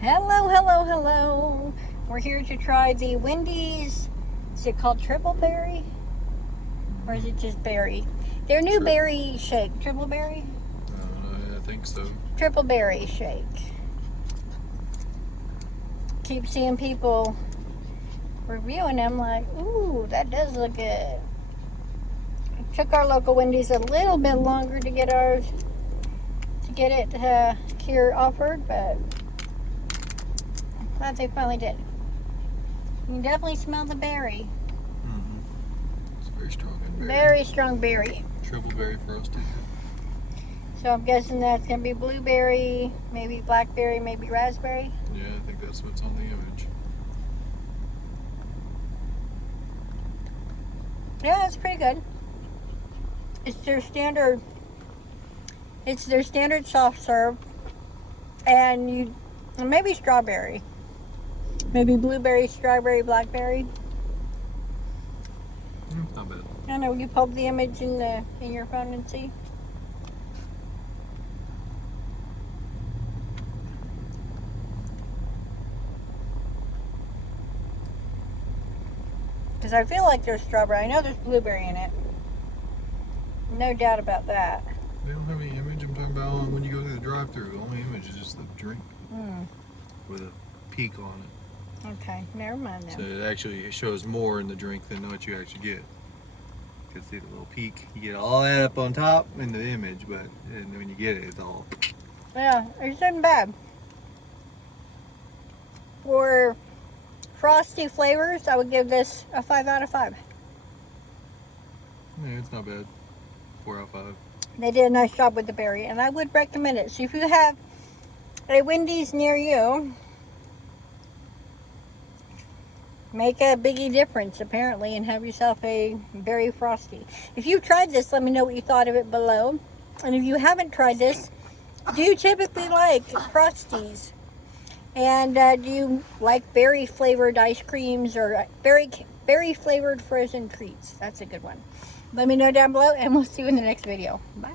Hello, hello, hello. We're here to try the Wendy's. Is it called triple berry? Or is it just berry? Their new berry shake. Triple berry? I think so. Triple berry shake. Keep seeing people reviewing them like, ooh, that does look good. It took our local Wendy's a little bit longer to get ours, to get it here offered, but I'm glad they finally did. You can definitely smell the berry. Mm-hmm. It's very strong and berry. Very strong berry. Triple berry frosted. So I'm guessing that's going to be blueberry, maybe blackberry, maybe raspberry. Yeah, I think that's what's on the image. Yeah, it's pretty good. It's their standard soft serve. And maybe strawberry. Maybe blueberry, strawberry, blackberry. Not bad. I know, you poke the image in your phone and see. Because I feel like there's strawberry. I know there's blueberry in it. No doubt about that. They don't have any image. I'm talking about when you go through the drive-thru. The only image is just the drink with a peak on it. Okay, never mind then. So it shows more in the drink than what you actually get. You can see the little peak. You get all that up on top in the image, but and when you get it, it's all. Yeah, it isn't bad. For frosty flavors, I would give this a 5 out of 5. Yeah, it's not bad. 4 out of 5. They did a nice job with the berry, and I would recommend it. So if you have a Wendy's near you, make a biggie difference, apparently, and have yourself a berry frosty. If you've tried this, let me know what you thought of it below. And if you haven't tried this, do you typically like frosties? And do you like berry flavored ice creams or berry flavored frozen treats? That's a good one. Let me know down below, and we'll see you in the next video. Bye.